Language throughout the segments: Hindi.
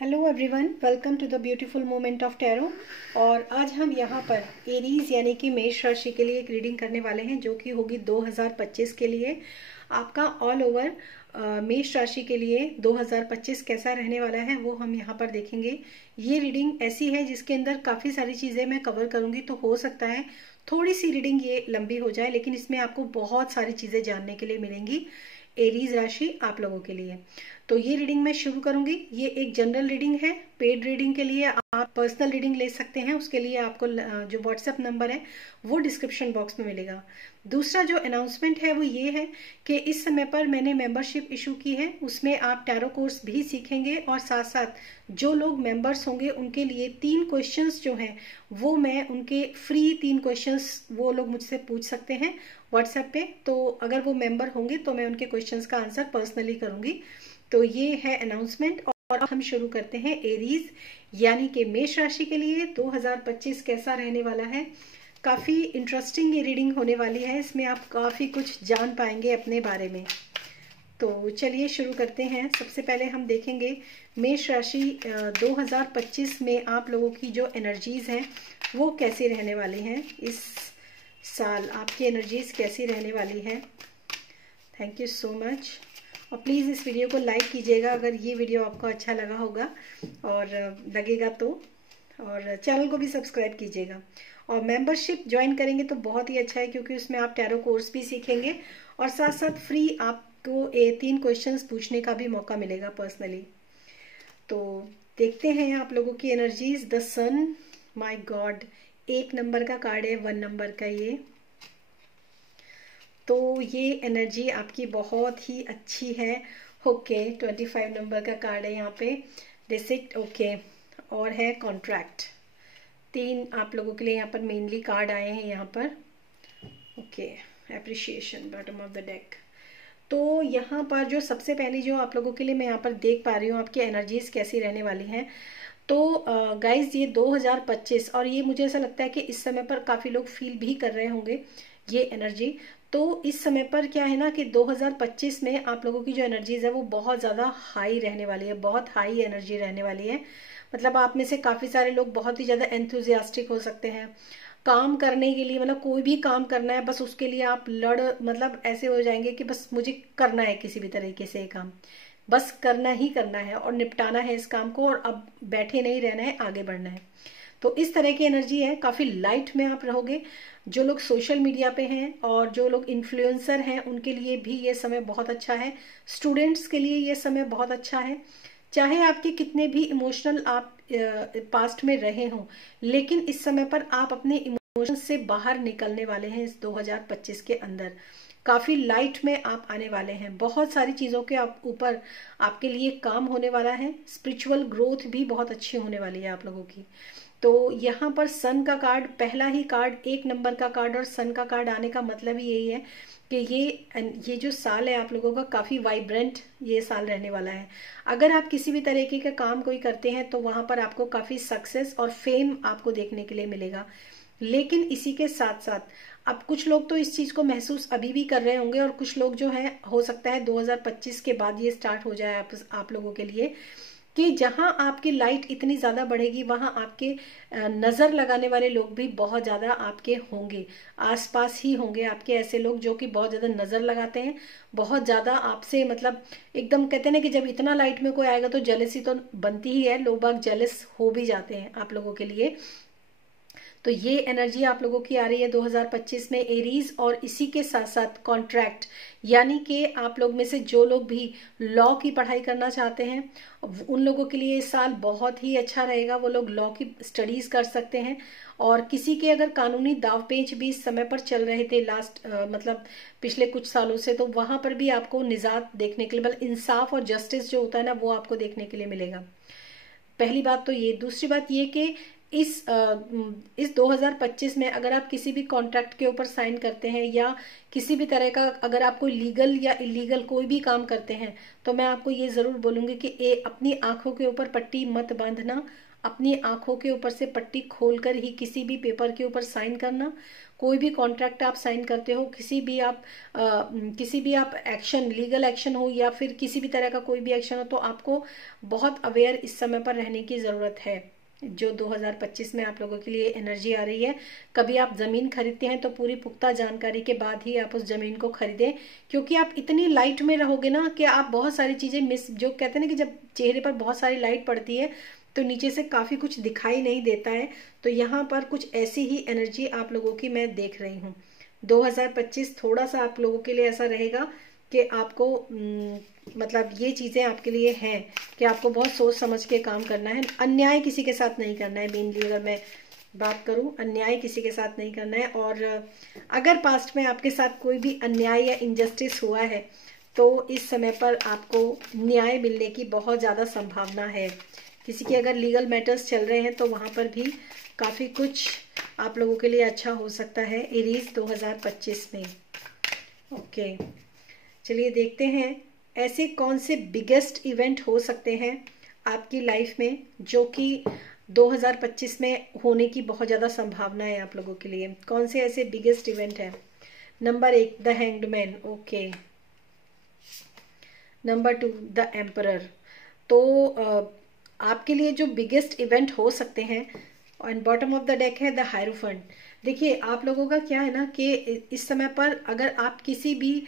Hello everyone, welcome to the beautiful moment of tarot. और आज हम यहाँ पर एरीज यानी कि मेष राशि के लिए एक रीडिंग करने वाले हैं जो कि होगी 2025 के लिए। आपका ऑल ओवर मेष राशि के लिए 2025 कैसा रहने वाला है वो हम यहाँ पर देखेंगे। ये रीडिंग ऐसी है जिसके अंदर काफ़ी सारी चीज़ें मैं कवर करूँगी, तो हो सकता है थोड़ी सी रीडिंग ये लंबी हो जाए, लेकिन इसमें आपको बहुत सारी चीज़ें जानने के लिए मिलेंगी एरीज राशि आप लोगों के लिए। तो ये रीडिंग मैं शुरू करूंगी। ये एक जनरल रीडिंग है। पेड रीडिंग के लिए आप पर्सनल रीडिंग ले सकते हैं, उसके लिए आपको जो व्हाट्सएप नंबर है वो डिस्क्रिप्शन बॉक्स में मिलेगा। दूसरा जो अनाउंसमेंट है वो ये है कि इस समय पर मैंने मेंबरशिप इशू की है, उसमें आप टैरो कोर्स भी सीखेंगे और साथ साथ जो लोग मेंबर्स होंगे उनके लिए 3 क्वेश्चंस जो हैं वो मैं उनके फ्री 3 क्वेश्चंस वो लोग मुझसे पूछ सकते हैं व्हाट्सएप पे। तो अगर वो मेंबर होंगे तो मैं उनके क्वेश्चंस का आंसर पर्सनली करूंगी। तो ये है अनाउंसमेंट। और अब हम शुरू करते हैं एरीज यानी कि मेष राशि के लिए 2025 कैसा रहने वाला है। काफ़ी इंटरेस्टिंग ये रीडिंग होने वाली है, इसमें आप काफ़ी कुछ जान पाएंगे अपने बारे में। तो चलिए शुरू करते हैं। सबसे पहले हम देखेंगे मेष राशि 2025 में आप लोगों की जो एनर्जीज हैं वो कैसी रहने वाली हैं। इस साल आपकी एनर्जीज कैसी रहने वाली है। Thank you so much. और प्लीज़ इस वीडियो को लाइक कीजिएगा अगर ये वीडियो आपको अच्छा लगा होगा और लगेगा तो, और चैनल को भी सब्सक्राइब कीजिएगा। और मेंबरशिप ज्वाइन करेंगे तो बहुत ही अच्छा है, क्योंकि उसमें आप टैरो कोर्स भी सीखेंगे और साथ साथ फ्री आपको 3 क्वेश्चंस पूछने का भी मौका मिलेगा पर्सनली। तो देखते हैं आप लोगों की energies. The sun, my god, 1 number का कार्ड है, 1 नंबर का ये। तो ये एनर्जी आपकी बहुत ही अच्छी है। ओके, 25 नंबर का कार्ड है यहाँ पे, डिसिक्ट। ओके, और है कॉन्ट्रैक्ट। 3 आप लोगों के लिए यहाँ पर मेनली कार्ड आए हैं यहाँ पर। Okay, appreciation, bottom of the deck. तो यहाँ पर जो सबसे पहली जो आप लोगों के लिए मैं यहाँ पर देख पा रही हूँ आपकी एनर्जीज कैसी रहने वाली हैं। तो गाइज ये 2025, और ये मुझे ऐसा लगता है कि इस समय पर काफ़ी लोग फील भी कर रहे होंगे ये एनर्जी। तो इस समय पर क्या है ना कि 2025 में आप लोगों की जो एनर्जीज है वो बहुत ज़्यादा हाई रहने वाली है, बहुत हाई एनर्जी रहने वाली है। मतलब आप में से काफ़ी सारे लोग बहुत ही ज़्यादा एंथुजियास्टिक हो सकते हैं काम करने के लिए। मतलब कोई भी काम करना है बस उसके लिए आप मतलब ऐसे हो जाएंगे कि बस मुझे करना है किसी भी तरीके से ये काम, बस करना ही करना है और निपटाना है इस काम को, और अब बैठे नहीं रहना है, आगे बढ़ना है। तो इस तरह की एनर्जी है। काफ़ी लाइट में आप रहोगे। जो लोग सोशल मीडिया पे हैं और जो लोग इन्फ्लुएंसर हैं उनके लिए भी ये समय बहुत अच्छा है। स्टूडेंट्स के लिए ये समय बहुत अच्छा है। चाहे आपके कितने भी इमोशनल आप पास्ट में रहे हों, लेकिन इस समय पर आप अपने इमोशन से बाहर निकलने वाले हैं। इस 2025 के अंदर काफ़ी लाइट में आप आने वाले हैं। बहुत सारी चीज़ों के ऊपर आपके लिए काम होने वाला है। स्पिरिचुअल ग्रोथ भी बहुत अच्छी होने वाली है आप लोगों की। तो यहाँ पर सन का कार्ड, पहला ही कार्ड, 1 नंबर का कार्ड और सन का कार्ड आने का मतलब ही यही है कि ये जो साल है आप लोगों का काफ़ी वाइब्रेंट ये साल रहने वाला है। अगर आप किसी भी तरीके का काम कोई करते हैं तो वहाँ पर आपको काफ़ी सक्सेस और फेम आपको देखने के लिए मिलेगा। लेकिन इसी के साथ साथ अब कुछ लोग तो इस चीज़ को महसूस अभी भी कर रहे होंगे, और कुछ लोग जो है हो सकता है 2025 के बाद ये स्टार्ट हो जाए आप लोगों के लिए कि जहां आपकी लाइट इतनी ज़्यादा बढ़ेगी वहां आपके नज़र लगाने वाले लोग भी बहुत ज़्यादा आपके होंगे, आसपास ही होंगे आपके ऐसे लोग जो कि बहुत ज़्यादा नज़र लगाते हैं, बहुत ज़्यादा आपसे, मतलब एकदम कहते हैं ना कि जब इतना लाइट में कोई आएगा तो जेलसी तो बनती ही है, लोग बाग जेलस हो भी जाते हैं आप लोगों के लिए। तो ये एनर्जी आप लोगों की आ रही है 2025 में एरीज। और इसी के साथ साथ कॉन्ट्रैक्ट, यानी कि आप लोग में से जो लोग भी लॉ की पढ़ाई करना चाहते हैं उन लोगों के लिए इस साल बहुत ही अच्छा रहेगा। वो लोग लॉ की स्टडीज कर सकते हैं। और किसी के अगर कानूनी दावपेच भी इस समय पर चल रहे थे मतलब पिछले कुछ सालों से, तो वहां पर भी आपको निजात देखने के लिए, मतलब इंसाफ और जस्टिस जो होता है ना वो आपको देखने के लिए मिलेगा। पहली बात तो ये। दूसरी बात ये कि इस 2025 में अगर आप किसी भी कॉन्ट्रैक्ट के ऊपर साइन करते हैं या किसी भी तरह का अगर आप कोई लीगल या इलीगल कोई भी काम करते हैं, तो मैं आपको ये जरूर बोलूंगी कि अपनी आंखों के ऊपर पट्टी मत बांधना। अपनी आंखों के ऊपर से पट्टी खोलकर ही किसी भी पेपर के ऊपर साइन करना। कोई भी कॉन्ट्रैक्ट आप साइन करते हो, किसी भी आप एक्शन, लीगल एक्शन हो या फिर किसी भी तरह का कोई भी एक्शन हो, तो आपको बहुत अवेयर इस समय पर रहने की जरूरत है। जो 2025 में आप लोगों के लिए एनर्जी आ रही है, कभी आप जमीन खरीदते हैं तो पूरी पुख्ता जानकारी के बाद ही आप उस जमीन को खरीदें, क्योंकि आप इतनी लाइट में रहोगे ना कि आप बहुत सारी चीजें जो कहते हैं ना कि जब चेहरे पर बहुत सारी लाइट पड़ती है तो नीचे से काफी कुछ दिखाई नहीं देता है। तो यहाँ पर कुछ ऐसी ही एनर्जी आप लोगों की मैं देख रही हूँ। 2025 थोड़ा सा आप लोगों के लिए ऐसा रहेगा कि आपको मतलब ये चीजें आपके लिए हैं कि आपको बहुत सोच समझ के काम करना है। अन्याय किसी के साथ नहीं करना है। मेनली अगर मैं बात करूं, अन्याय किसी के साथ नहीं करना है। और अगर पास्ट में आपके साथ कोई भी अन्याय या इनजस्टिस हुआ है तो इस समय पर आपको न्याय मिलने की बहुत ज्यादा संभावना है। किसी के अगर लीगल मैटर्स चल रहे हैं तो वहां पर भी काफी कुछ आप लोगों के लिए अच्छा हो सकता है एरीज 2025 में। ओके, चलिए देखते हैं ऐसे कौन से बिगेस्ट इवेंट हो सकते हैं आपकी लाइफ में जो कि 2025 में होने की बहुत ज़्यादा संभावना है आप लोगों के लिए। कौन से ऐसे बिगेस्ट इवेंट है? Number 1 the hanged man. Okay, number 2 the emperor. तो आपके लिए जो बिगेस्ट इवेंट हो सकते हैं, and bottom of the deck है द हायरोफेंट। देखिए आप लोगों का क्या है ना कि इस समय पर अगर आप किसी भी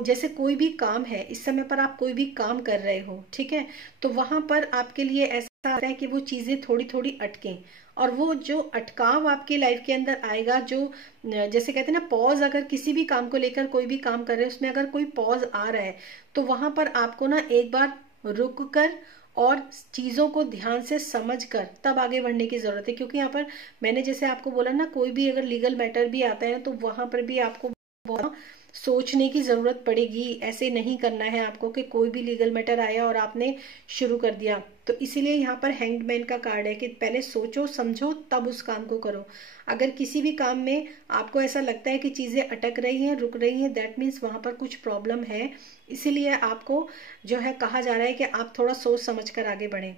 जैसे कोई भी काम है, इस समय पर आप कोई भी काम कर रहे हो, ठीक है, तो वहां पर आपके लिए ऐसा आता है कि वो चीजें थोड़ी थोड़ी अटकें। और वो जो अटकाव आपकी लाइफ के अंदर आएगा, जो जैसे कहते हैं ना पॉज, अगर किसी भी काम को लेकर कोई भी काम कर रहे हैं उसमें अगर कोई पॉज आ रहा है तो वहां पर आपको ना एक बार रुक कर और चीजों को ध्यान से समझकर तब आगे बढ़ने की जरूरत है। क्योंकि यहाँ पर मैंने जैसे आपको बोला ना, कोई भी अगर लीगल मैटर भी आता है तो वहां पर भी आपको बहुत सोचने की जरूरत पड़ेगी। ऐसे नहीं करना है आपको कि कोई भी लीगल मैटर आया और आपने शुरू कर दिया। तो इसीलिए यहाँ पर हैंग्ड मैन का कार्ड है कि पहले सोचो समझो तब उस काम को करो। अगर किसी भी काम में आपको ऐसा लगता है कि चीजें अटक रही हैं, रुक रही हैं, दैट मीन्स वहां पर कुछ प्रॉब्लम है। इसीलिए आपको जो है कहा जा रहा है कि आप थोड़ा सोच समझ कर आगे बढ़ें।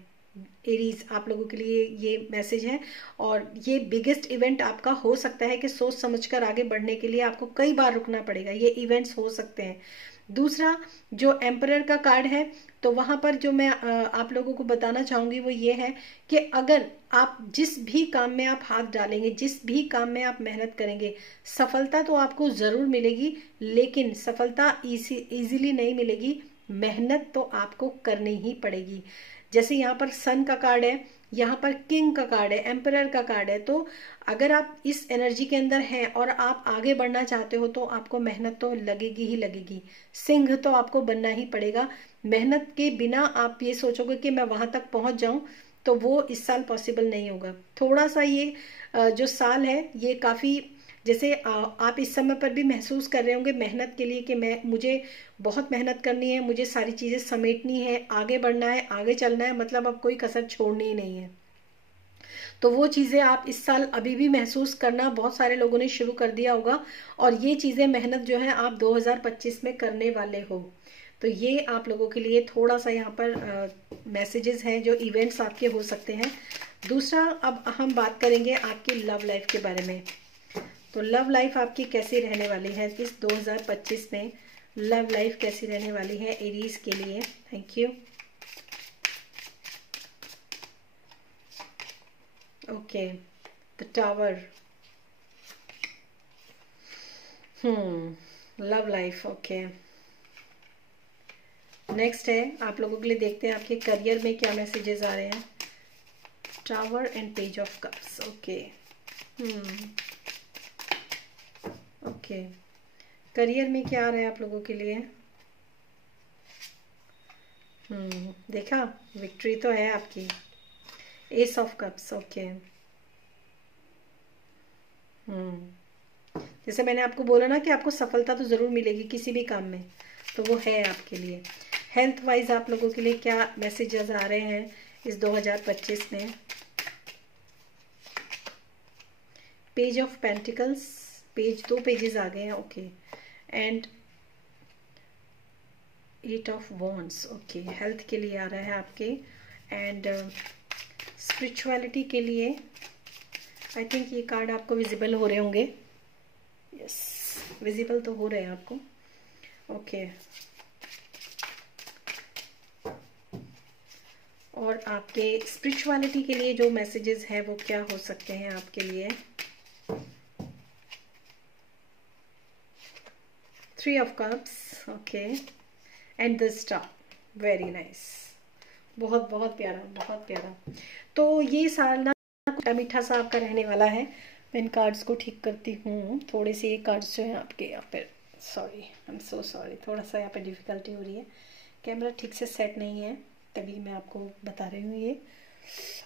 एरीज, आप लोगों के लिए ये मैसेज है। और ये बिगेस्ट इवेंट आपका हो सकता है कि सोच समझकर आगे बढ़ने के लिए आपको कई बार रुकना पड़ेगा। ये इवेंट्स हो सकते हैं। दूसरा जो एम्परर का कार्ड है, तो वहां पर जो मैं आप लोगों को बताना चाहूंगी वो ये है कि अगर आप जिस भी काम में आप हाथ डालेंगे, जिस भी काम में आप मेहनत करेंगे, सफलता तो आपको जरूर मिलेगी, लेकिन सफलता इजीली नहीं मिलेगी। मेहनत तो आपको करनी ही पड़ेगी। जैसे यहाँ पर सन का कार्ड है, यहाँ पर किंग का कार्ड है, एम्परर का कार्ड है। तो अगर आप इस एनर्जी के अंदर हैं और आप आगे बढ़ना चाहते हो तो आपको मेहनत तो लगेगी ही लगेगी। सिंह तो आपको बनना ही पड़ेगा। मेहनत के बिना आप ये सोचोगे कि मैं वहां तक पहुंच जाऊं तो वो इस साल पॉसिबल नहीं होगा। थोड़ा सा ये जो साल है ये काफी, जैसे आप इस समय पर भी महसूस कर रहे होंगे मेहनत के लिए कि मुझे बहुत मेहनत करनी है, मुझे सारी चीजें समेटनी है, आगे बढ़ना है, आगे चलना है, मतलब अब कोई कसर छोड़नी ही नहीं है। तो वो चीजें आप इस साल अभी भी महसूस करना बहुत सारे लोगों ने शुरू कर दिया होगा। और ये चीजें मेहनत जो है आप 2025 में करने वाले हो। तो ये आप लोगों के लिए थोड़ा सा यहाँ पर मैसेजेस हैं जो इवेंट्स आपके हो सकते हैं। दूसरा, अब हम बात करेंगे आपकी लव लाइफ के बारे में। तो लव लाइफ आपकी कैसी रहने वाली है इस 2025 में? लव लाइफ कैसी रहने वाली है एरीज के लिए? Thank you. Okay, the tower. Love life. Okay, next है आप लोगों के लिए, देखते हैं आपके करियर में क्या मैसेजेस आ रहे हैं। Tower and page of cups. Okay, okay, career में क्या आ रहा है आप लोगों के लिए? देखा, विक्ट्री तो है आपकी। S of cups. ओके, जैसे मैंने आपको बोला ना कि आपको सफलता तो जरूर मिलेगी किसी भी काम में, तो वो है आपके लिए। हेल्थ वाइज आप लोगों के लिए क्या मैसेजेस आ रहे हैं इस 2025 में? Page of pentacles, page 2 pages आ गए हैं, okay, and 8 of wands, okay, health के लिए आ रहा है आपके, एंड स्पिरिचुअलिटी के लिए आई थिंक ये कार्ड आपको विजिबल हो रहे होंगे, यस, विजिबल तो हो रहे हैं आपको, ओके। और आपके स्पिरिचुअलिटी के लिए जो मैसेजेस है वो क्या हो सकते हैं आपके लिए? 3 of cups, okay, and the star, very nice, बहुत बहुत प्यारा, बहुत प्यारा। तो ये साल ना खट्टा मीठा सा आपका रहने वाला है। मैं इन कार्ड्स को ठीक करती हूँ, थोड़े से ये कार्ड्स जो हैं आपके यहाँ पे, sorry, I am so sorry, थोड़ा सा यहाँ पे डिफ़िकल्टी हो रही है, कैमरा ठीक से सेट नहीं है, तभी मैं आपको बता रही हूँ ये,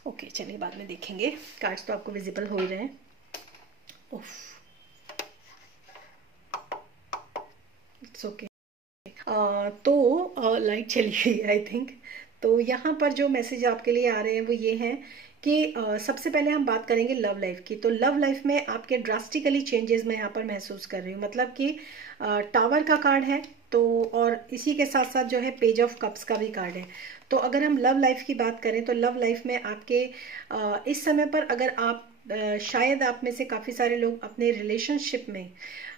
ओके। चलिए बाद में देखेंगे, कार्ड्स तो आपको विजिबल हो ही रहे हैं। उफ, इट्स ओके। तो लाइट चली गई आई थिंक। तो यहाँ पर जो मैसेज आपके लिए आ रहे हैं वो ये हैं कि सबसे पहले हम बात करेंगे लव लाइफ की। तो लव लाइफ में आपके ड्रास्टिकली चेंजेस मैं यहाँ पर महसूस कर रही हूँ, मतलब कि टावर का कार्ड है, तो और इसी के साथ साथ जो है पेज ऑफ कप्स का भी कार्ड है। तो अगर हम लव लाइफ की बात करें तो लव लाइफ में आपके इस समय पर अगर आप शायद आप में से काफ़ी सारे लोग अपने रिलेशनशिप में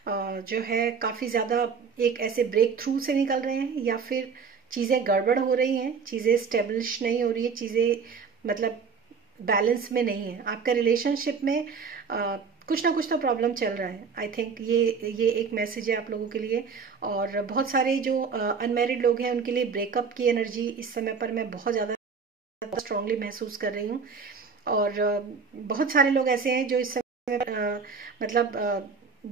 जो है काफ़ी ज़्यादा एक ऐसे ब्रेक थ्रू से निकल रहे हैं, या फिर चीज़ें गड़बड़ हो रही हैं, चीज़ें स्टेब्लिश नहीं हो रही है, चीज़ें मतलब बैलेंस में नहीं है, आपका रिलेशनशिप में कुछ ना कुछ तो प्रॉब्लम चल रहा है। आई थिंक ये एक मैसेज है आप लोगों के लिए। और बहुत सारे जो अनमैरिड लोग हैं उनके लिए ब्रेकअप की एनर्जी इस समय पर मैं बहुत ज़्यादा स्ट्रांगली महसूस कर रही हूँ। और बहुत सारे लोग ऐसे हैं जो इस समय मतलब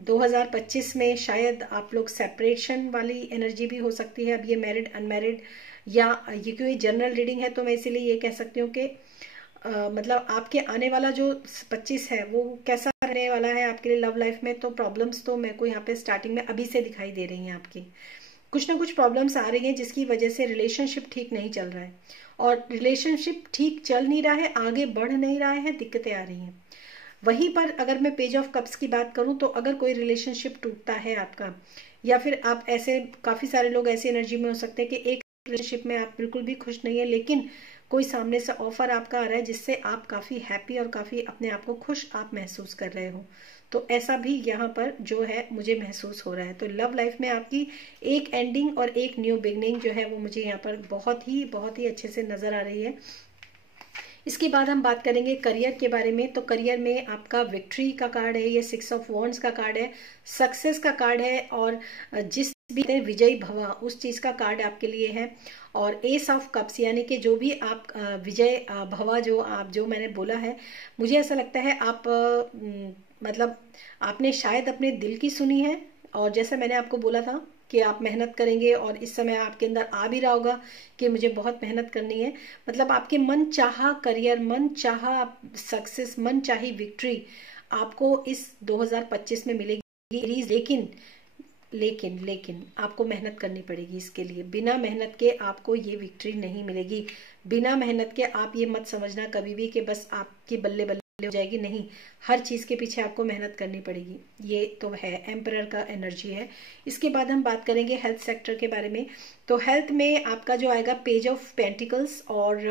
2025 में शायद आप लोग सेपरेशन वाली एनर्जी भी हो सकती है। अब ये मैरिड अनमैरिड या ये क्योंकि जनरल रीडिंग है तो मैं इसीलिए ये कह सकती हूँ कि मतलब आपके आने वाला जो 25 है वो कैसा रहने वाला है आपके लिए लव लाइफ में। तो प्रॉब्लम्स तो मेरे को यहाँ पे स्टार्टिंग में अभी से दिखाई दे रही हैं, आपकी कुछ ना कुछ प्रॉब्लम्स आ रही हैं जिसकी वजह से रिलेशनशिप ठीक नहीं चल रहा है, और रिलेशनशिप ठीक चल नहीं रहा है, आगे बढ़ नहीं रहा है, दिक्कतें आ रही हैं। वहीं पर अगर मैं पेज ऑफ कप्स की बात करूं तो अगर कोई रिलेशनशिप टूटता है आपका, या फिर आप ऐसे काफ़ी सारे लोग ऐसी एनर्जी में हो सकते हैं कि एक रिलेशनशिप में आप बिल्कुल भी खुश नहीं है, लेकिन कोई सामने से ऑफर आपका आ रहा है जिससे आप काफ़ी हैप्पी और काफ़ी अपने आप को खुश आप महसूस कर रहे हो। तो ऐसा भी यहाँ पर जो है मुझे महसूस हो रहा है। तो लव लाइफ में आपकी एक एंडिंग और एक न्यू बिगनिंग जो है वो मुझे यहाँ पर बहुत ही अच्छे से नज़र आ रही है। इसके बाद हम बात करेंगे करियर के बारे में। तो करियर में आपका विक्ट्री का कार्ड है, ये 6 ऑफ वॉन्ड्स का कार्ड है, सक्सेस का कार्ड है, और जिस भी विजयी भवा उस चीज़ का कार्ड आपके लिए है। और एस ऑफ कप्स यानी कि जो भी आप विजय भवा जो मैंने बोला है, मुझे ऐसा लगता है आप मतलब आपने शायद अपने दिल की सुनी है, और जैसे मैंने आपको बोला था कि आप मेहनत करेंगे, और इस समय आपके अंदर आ भी रहा होगा कि मुझे बहुत मेहनत करनी है। मतलब आपके मन चाहा करियर, मन चाहा सक्सेस, मन चाही विक्ट्री आपको इस 2025 में मिलेगी। लेकिन आपको मेहनत करनी पड़ेगी इसके लिए। बिना मेहनत के आपको ये विक्ट्री नहीं मिलेगी। बिना मेहनत के आप ये मत समझना कभी भी कि बस आपकी बल्ले बल्ले हो जाएगी, नहीं, हर चीज़ के पीछे आपको मेहनत करनी पड़ेगी। ये तो है, एम्परर का एनर्जी है। इसके बाद हम बात करेंगे हेल्थ सेक्टर के बारे में। तो हेल्थ में आपका जो आएगा पेज ऑफ पेंटिकल्स और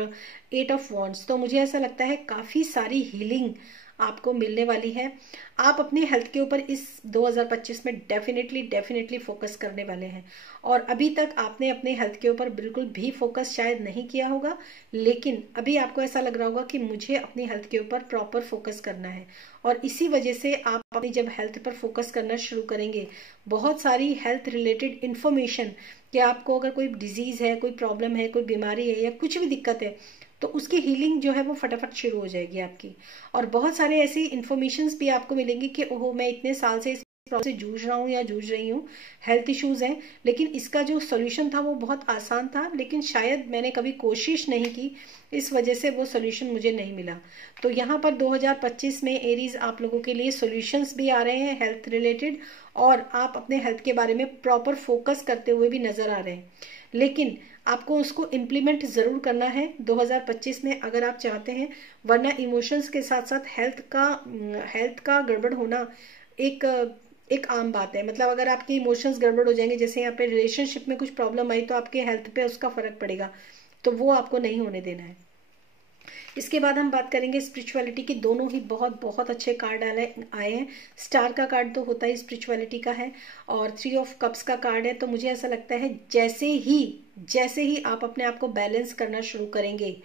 8 ऑफ वॉन्ड्स। तो मुझे ऐसा लगता है काफ़ी सारी हीलिंग आपको मिलने वाली है। आप अपने हेल्थ के ऊपर इस 2025 में डेफिनेटली फोकस करने वाले हैं। और अभी तक आपने अपने हेल्थ के ऊपर बिल्कुल भी फोकस शायद नहीं किया होगा, लेकिन अभी आपको ऐसा लग रहा होगा कि मुझे अपनी हेल्थ के ऊपर प्रॉपर फोकस करना है। और इसी वजह से आप अपनी जब हेल्थ पर फोकस करना शुरू करेंगे, बहुत सारी हेल्थ रिलेटेड इन्फॉर्मेशन कि आपको अगर कोई डिजीज़ है, कोई प्रॉब्लम है, कोई बीमारी है या कुछ भी दिक्कत है, तो उसकी हीलिंग जो है वो फटाफट शुरू हो जाएगी आपकी। और बहुत सारे ऐसी इन्फॉर्मेशंस भी आपको मिलेंगी कि ओहो, मैं इतने साल से इस प्रॉब्लम से जूझ रहा हूँ या जूझ रही हूँ, हेल्थ इश्यूज हैं, लेकिन इसका जो सोल्यूशन था वो बहुत आसान था, लेकिन शायद मैंने कभी कोशिश नहीं की, इस वजह से वो सोल्यूशन मुझे नहीं मिला। तो यहाँ पर 2025 में एरीज आप लोगों के लिए सोल्यूशंस भी आ रहे हैं हेल्थ रिलेटेड, और आप अपने हेल्थ के बारे में प्रॉपर फोकस करते हुए भी नजर आ रहे हैं। लेकिन आपको उसको इम्प्लीमेंट ज़रूर करना है 2025 में अगर आप चाहते हैं, वरना इमोशंस के साथ साथ हेल्थ का गड़बड़ होना एक एक आम बात है। मतलब अगर आपके इमोशंस गड़बड़ हो जाएंगे, जैसे यहाँ पे रिलेशनशिप में कुछ प्रॉब्लम आई, तो आपके हेल्थ पे उसका फर्क पड़ेगा, तो वो आपको नहीं होने देना है। इसके बाद हम बात करेंगे स्पिरिचुअलिटी की। दोनों ही बहुत बहुत अच्छे कार्ड आए हैं। स्टार का कार्ड तो होता ही स्पिरिचुअलिटी का है, और 3 ऑफ कप्स का कार्ड है। तो मुझे ऐसा लगता है जैसे ही आप अपने आप को बैलेंस करना शुरू करेंगे,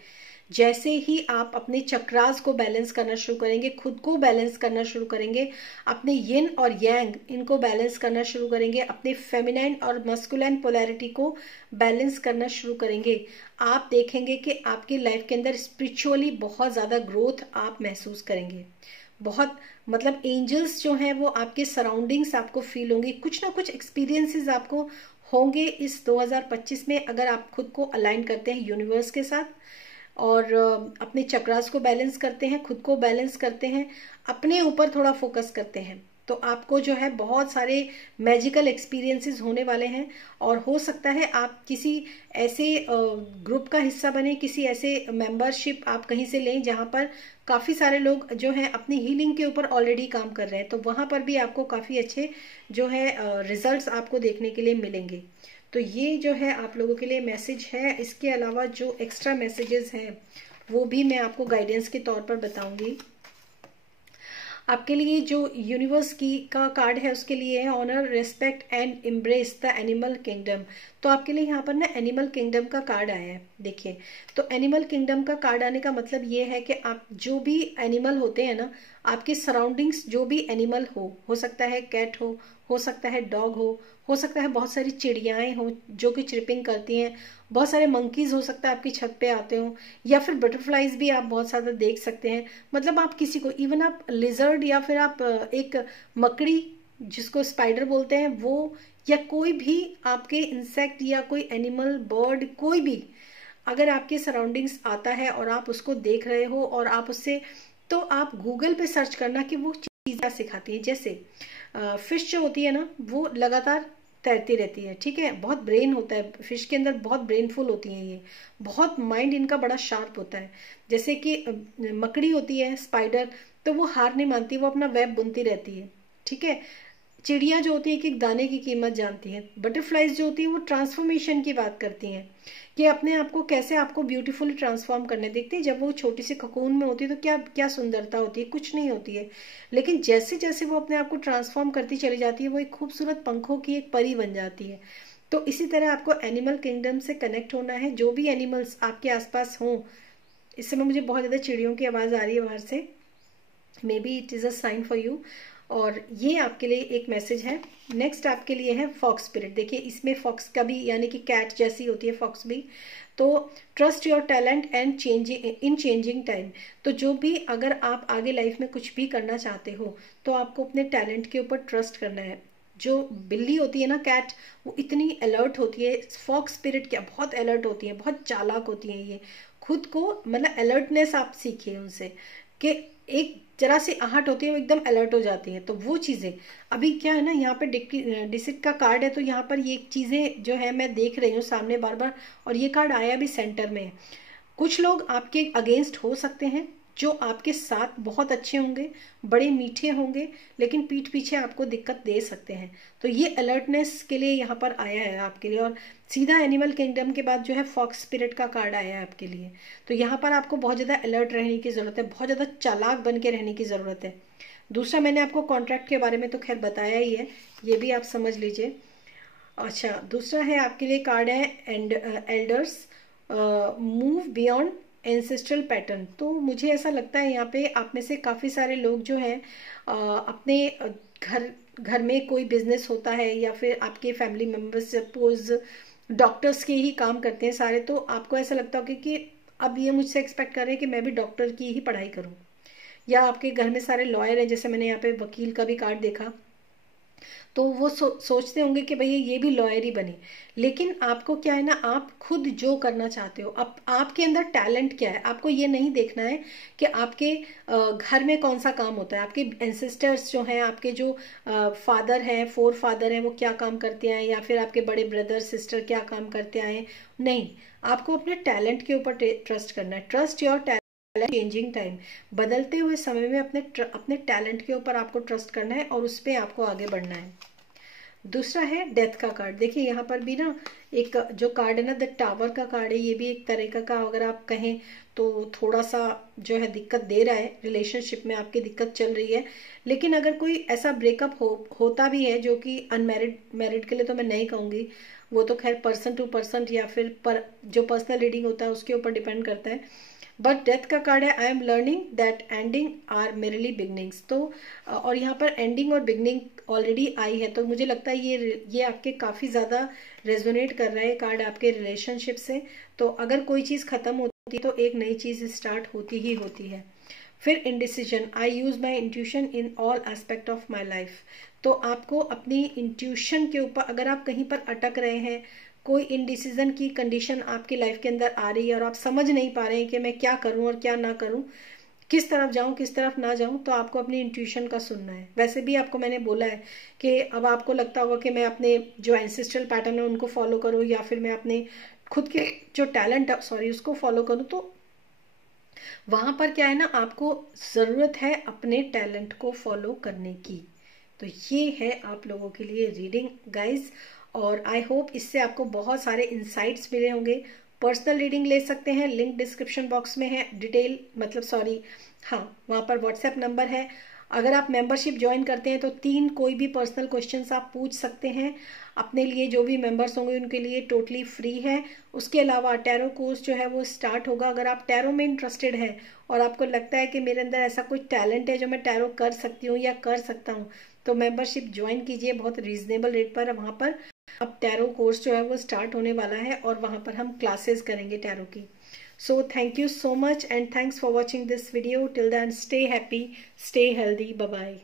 जैसे ही आप अपने चक्रास को बैलेंस करना शुरू करेंगे, खुद को बैलेंस करना शुरू करेंगे, अपने यिन और यांग इनको बैलेंस करना शुरू करेंगे, अपने फेमिनाइन और मस्कुलाइन पोलैरिटी को बैलेंस करना शुरू करेंगे, आप देखेंगे कि आपकी लाइफ के अंदर स्पिरिचुअली बहुत ज़्यादा ग्रोथ आप महसूस करेंगे। बहुत मतलब एंजल्स जो हैं वो आपके सराउंडिंग्स आपको फील होंगे, कुछ ना कुछ एक्सपीरियंसेस आपको होंगे इस 2025 में, अगर आप खुद को अलाइन करते हैं यूनिवर्स के साथ और अपने चक्रास को बैलेंस करते हैं, खुद को बैलेंस करते हैं, अपने ऊपर थोड़ा फोकस करते हैं, तो आपको जो है बहुत सारे मैजिकल एक्सपीरियंसेस होने वाले हैं। और हो सकता है आप किसी ऐसे ग्रुप का हिस्सा बने, किसी ऐसे मेंबरशिप आप कहीं से लें जहां पर काफ़ी सारे लोग जो हैं अपनी हीलिंग के ऊपर ऑलरेडी काम कर रहे हैं, तो वहां पर भी आपको काफ़ी अच्छे जो है रिजल्ट्स आपको देखने के लिए मिलेंगे। तो ये जो है आप लोगों के लिए मैसेज है। इसके अलावा जो एक्स्ट्रा मैसेजेस हैं वो भी मैं आपको गाइडेंस के तौर पर बताऊंगी। आपके लिए जो यूनिवर्स की का कार्ड है उसके लिए है honour, respect and embrace the animal kingdom. तो आपके लिए यहाँ पर ना एनिमल किंगडम का कार्ड आया है। देखिए, तो एनिमल किंगडम का कार्ड आने का मतलब ये है कि आप जो भी एनिमल होते हैं ना, आपके सराउंडिंग्स जो भी एनिमल हो सकता है कैट हो सकता है डॉग हो सकता है बहुत सारी चिड़ियाएं हो जो कि चिरपिंग करती हैं, बहुत सारे मंकीज हो सकता है आपकी छत पे आते हो, या फिर बटरफ्लाइज भी आप बहुत ज़्यादा देख सकते हैं। मतलब आप किसी को, इवन आप लिजर्ड या फिर आप एक मकड़ी जिसको स्पाइडर बोलते हैं वो, या कोई भी आपके इंसेक्ट या कोई एनिमल बर्ड कोई भी अगर आपके सराउंडिंग्स आता है और आप उसको देख रहे हो और आप उससे, तो आप गूगल पे सर्च करना कि वो चीज़ सिखाती है। जैसे फिश जो होती है ना वो लगातार तैरती रहती है, ठीक है, बहुत ब्रेन होता है फिश के अंदर, बहुत ब्रेनफुल होती हैं ये, बहुत माइंड इनका बड़ा शार्प होता है। जैसे कि मकड़ी होती है स्पाइडर, तो वो हार नहीं मानती, वो अपना वेब बुनती रहती है, ठीक है। चिड़िया जो होती है कि दाने की कीमत जानती हैं। बटरफ्लाइज जो होती है वो ट्रांसफॉर्मेशन की बात करती हैं कि अपने आप को कैसे आपको ब्यूटीफुली ट्रांसफॉर्म करने। देखते हैं जब वो छोटी सी ककून में होती है तो क्या क्या सुंदरता होती है, कुछ नहीं होती है, लेकिन जैसे जैसे वो अपने आप को ट्रांसफॉर्म करती चली जाती है वो एक खूबसूरत पंखों की एक परी बन जाती है। तो इसी तरह आपको एनिमल किंगडम से कनेक्ट होना है। जो भी एनिमल्स आपके आसपास हों, इस समय मुझे बहुत ज़्यादा चिड़ियों की आवाज़ आ रही है बाहर से, maybe it is a sign for you, और ये आपके लिए एक मैसेज है। नेक्स्ट आपके लिए है फॉक्स स्पिरिट। देखिए, इसमें फॉक्स का भी यानी कि कैट जैसी होती है फॉक्स भी। तो trust your talent and changing time. तो जो भी अगर आप आगे लाइफ में कुछ भी करना चाहते हो तो आपको अपने टैलेंट के ऊपर ट्रस्ट करना है। जो बिल्ली होती है ना कैट, वो इतनी अलर्ट होती है, फॉक्स स्पिरिट क्या बहुत अलर्ट होती है, बहुत चालाक होती है ये। खुद को मतलब अलर्टनेस आप सीखिए उनसे कि एक जरा सी आहट होती है वो एकदम अलर्ट हो जाती है। तो वो चीज़ें अभी क्या है ना, यहाँ पे डिसिट का कार्ड है, तो यहाँ पर ये चीज़ें जो है मैं देख रही हूँ सामने बार बार, और ये कार्ड आया भी सेंटर में। कुछ लोग आपके अगेंस्ट हो सकते हैं जो आपके साथ बहुत अच्छे होंगे, बड़े मीठे होंगे, लेकिन पीठ पीछे आपको दिक्कत दे सकते हैं। तो ये अलर्टनेस के लिए यहाँ पर आया है आपके लिए। और सीधा एनिमल किंगडम के बाद जो है फॉक्स स्पिरिट का कार्ड आया है आपके लिए। तो यहाँ पर आपको बहुत ज़्यादा अलर्ट रहने की ज़रूरत है, बहुत ज़्यादा चालाक बन के रहने की ज़रूरत है। दूसरा, मैंने आपको कॉन्ट्रैक्ट के बारे में तो खैर बताया ही है, ये भी आप समझ लीजिए। अच्छा, दूसरा है आपके लिए कार्ड है elders, move beyond ancestral pattern. तो मुझे ऐसा लगता है यहाँ पे आप में से काफ़ी सारे लोग जो हैं अपने घर में कोई बिजनेस होता है या फिर आपके फैमिली मेम्बर्स सपोज डॉक्टर्स के ही काम करते हैं सारे, तो आपको ऐसा लगता होगा कि अब ये मुझसे एक्सपेक्ट कर रहे हैं कि मैं भी डॉक्टर की ही पढ़ाई करूँ। या आपके घर में सारे लॉयर हैं, जैसे मैंने यहाँ पे वकील का भी कार्ड देखा, तो वो सोचते होंगे कि भैया ये भी लॉयर ही बने। लेकिन आपको क्या है ना, आप खुद जो करना चाहते हो, आपके अंदर टैलेंट क्या है, आपको ये नहीं देखना है कि आपके घर में कौन सा काम होता है, आपके एंसेस्टर्स जो हैं, आपके जो फादर हैं, फोर फादर हैं, वो क्या काम करते आए, या फिर आपके बड़े ब्रदर सिस्टर क्या काम करते आए। नहीं, आपको अपने टैलेंट के ऊपर ट्रस्ट करना है। Trust your talent changing time. बदलते हुए समय में अपने टैलेंट के ऊपर आपको ट्रस्ट करना है और उस पर आपको आगे बढ़ना है। दूसरा है डेथ का कार्ड। देखिए यहाँ पर भी ना एक जो कार्ड है ना, द टावर का कार्ड है। ये भी एक तरीका का अगर आप कहें तो थोड़ा सा जो है दिक्कत दे रहा है, रिलेशनशिप में आपकी दिक्कत चल रही है। लेकिन अगर कोई ऐसा ब्रेकअप होता भी है, जो कि मैरिड के लिए तो मैं नहीं कहूँगी, वो तो खैर पर्सन टू पर्सन या फिर जो पर्सनल रीडिंग होता है उसके ऊपर डिपेंड करता है। बट डेथ का कार्ड है, I am learning that ending are merely beginnings. तो और यहाँ पर एंडिंग और बिगनिंग ऑलरेडी आई है, तो मुझे लगता है ये आपके काफ़ी ज़्यादा रेजोनेट कर रहा है कार्ड आपके रिलेशनशिप से। तो अगर कोई चीज़ ख़त्म होती है तो एक नई चीज़ स्टार्ट होती ही होती है। फिर indecision, I use my intuition in all aspect of my life. तो आपको अपनी इंट्यूशन के ऊपर, अगर आप कहीं पर अटक रहे हैं, कोई इनडिसीजन की कंडीशन आपकी लाइफ के अंदर आ रही है और आप समझ नहीं पा रहे हैं कि मैं क्या करूं और क्या ना करूं, किस तरफ जाऊं किस तरफ ना जाऊं, तो आपको अपनी इंट्यूशन का सुनना है। वैसे भी आपको मैंने बोला है कि अब आपको लगता होगा कि मैं अपने जो एंसेस्ट्रल पैटर्न है उनको फॉलो करूं, या फिर मैं अपने खुद के जो टैलेंट उसको फॉलो करूं। तो वहां पर क्या है ना, आपको ज़रूरत है अपने टैलेंट को फॉलो करने की। तो ये है आप लोगों के लिए रीडिंग गाइज, और आई होप इससे आपको बहुत सारे इंसाइट्स मिले होंगे। पर्सनल रीडिंग ले सकते हैं, लिंक डिस्क्रिप्शन बॉक्स में है, डिटेल मतलब सॉरी हाँ, वहाँ पर व्हाट्सएप नंबर है। अगर आप मेंबरशिप ज्वाइन करते हैं तो 3 कोई भी पर्सनल क्वेश्चंस आप पूछ सकते हैं अपने लिए। जो भी मेंबर्स होंगे उनके लिए टोटली फ्री है। उसके अलावा टैरो कोर्स जो है वो स्टार्ट होगा। अगर आप टैरो में इंटरेस्टेड हैं और आपको लगता है कि मेरे अंदर ऐसा कोई टैलेंट है जो मैं टैरो कर सकती हूँ या कर सकता हूँ, तो मेंबरशिप ज्वाइन कीजिए बहुत रीजनेबल रेट पर। वहाँ पर अब टैरो कोर्स जो है वो स्टार्ट होने वाला है और वहाँ पर हम क्लासेस करेंगे टैरो की। So thank you so much and thanks for watching this video. Till then, stay happy, stay healthy. Bye bye.